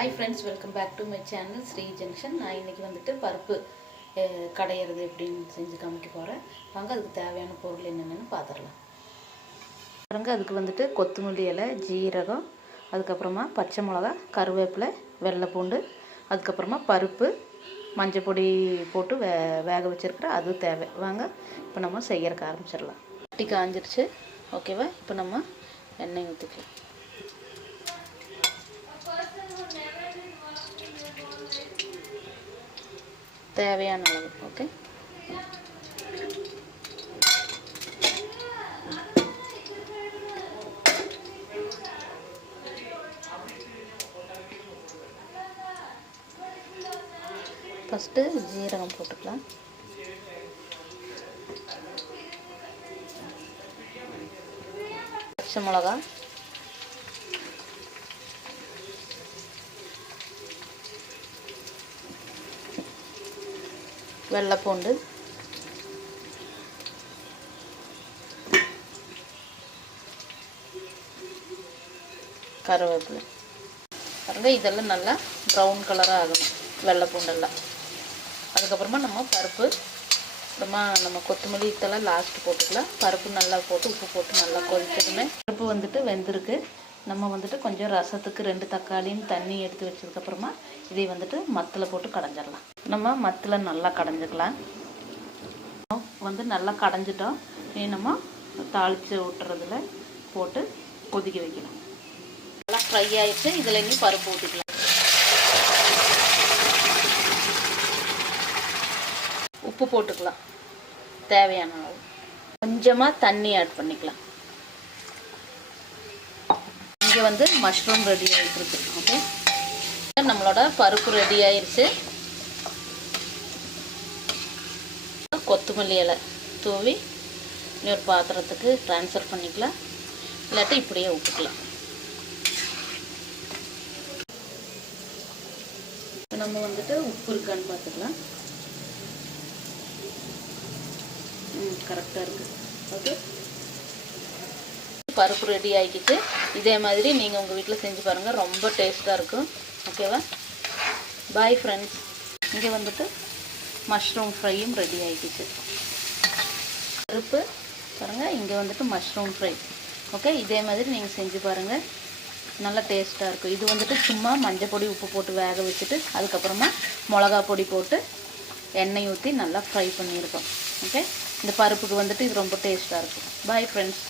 Hi friends, welcome back to my channel Sri Junction. நான் இன்றைக்கி வந்துட்டு பருப்பு கடையிறது எப்படின்னு செஞ்சு காமிக்க போகிறேன். வாங்க அதுக்கு தேவையான பொருள் என்னென்னு பார்த்துடலாம். பாருங்க, அதுக்கு வந்துட்டு கொத்தமல்லி இலை, ஜீரகம், அதுக்கப்புறமா பச்சை மிளகா, கருவேப்பிலை, வெள்ளை பூண்டு, அதுக்கப்புறமா பருப்பு, மஞ்சள் பொடி போட்டு வேக வச்சுருக்குறேன். அது தேவை. வாங்க இப்போ நம்ம செய்யறதுக்கு ஆரம்பிச்சிடலாம். கட்டி காஞ்சிருச்சு. ஓகேவா? இப்போ நம்ம எண்ணெய் ஊற்றிக்கலாம். தேவையான அளவு. ஓகே, ஃபஸ்ட்டு ஜீரகம் போட்டுக்கலாம். பச்சை மிளகா, வெள்ளை பூண்டு, கருவேப்பிலை. பாருங்க, இதெல்லாம் நல்லா ப்ரௌன் கலராக ஆகணும், வெள்ளை பூண்டெல்லாம். அதுக்கப்புறமா நம்ம பருப்பு, அப்புறமா நம்ம கொத்தமல்லி இதெல்லாம் லாஸ்ட்டு போட்டுக்கலாம். பருப்பு நல்லா போட்டு உப்பு போட்டு நல்லா கொதிச்சிடுமே. பருப்பு வந்துட்டு வெந்திருக்கு. நம்ம வந்துட்டு கொஞ்சம் ரசத்துக்கு 2 தக்காளியும் தண்ணி எடுத்து வச்சதுக்கப்புறமா இதை வந்துட்டு மத்தில் போட்டு கடைஞ்சிடலாம். நம்ம மத்தில் நல்லா கடைஞ்சிக்கலாம். வந்து நல்லா கடைஞ்சிட்டோம். நம்ம தாளித்து விட்டுறதுல போட்டு கொதிக்க வைக்கலாம். நல்லா ஃப்ரை ஆகிடுச்சு. இதில் இனி பருப்பு ஊற்றிக்கலாம். உப்பு போட்டுக்கலாம் தேவையான அளவு. கொஞ்சமாக தண்ணி ஆட் பண்ணிக்கலாம். இங்கே வந்து மஷ்ரூம் ரெடி ஆகிட்டுருக்கு. ஓகே, நம்மளோட பருப்பு ரெடி ஆயிடுச்சு. கொத்தமல்லி இலை தூவி இன்னொரு பாத்திரத்துக்கு ட்ரான்ஸ்ஃபர் பண்ணிக்கலாம். இல்லாட்டி இப்படியே விட்டுக்கலாம். நம்ம வந்துட்டு உப்பு இருக்கான்னு பார்த்துக்கலாம். கரெக்டாக இருக்குது. ஓகே, பருப்பு ரெடி ஆகிக்கிட்டு இதே மாதிரி நீங்கள் உங்கள் வீட்டில் செஞ்சு பாருங்கள். ரொம்ப டேஸ்ட்டாக இருக்கும். ஓகேவா? Bye friends. இங்கே வந்துட்டு மஷ்ரூம் ஃப்ரையும் ரெடி ஆகிக்கிச்சு. பருப்பு பாருங்கள், இங்கே வந்துட்டு மஷ்ரூம் ஃப்ரை. ஓகே, இதே மாதிரி நீங்கள் செஞ்சு பாருங்கள். நல்லா டேஸ்ட்டாக இருக்கும். இது வந்துட்டு சும்மா மஞ்சள் பொடி உப்பு போட்டு வேக வச்சுட்டு அதுக்கப்புறமா மிளகா பொடி போட்டு எண்ணெய் ஊற்றி நல்லா ஃப்ரை பண்ணியிருக்கோம். ஓகே, இந்த பருப்புக்கு வந்துட்டு இது ரொம்ப டேஸ்ட்டாக இருக்கும். Bye friends.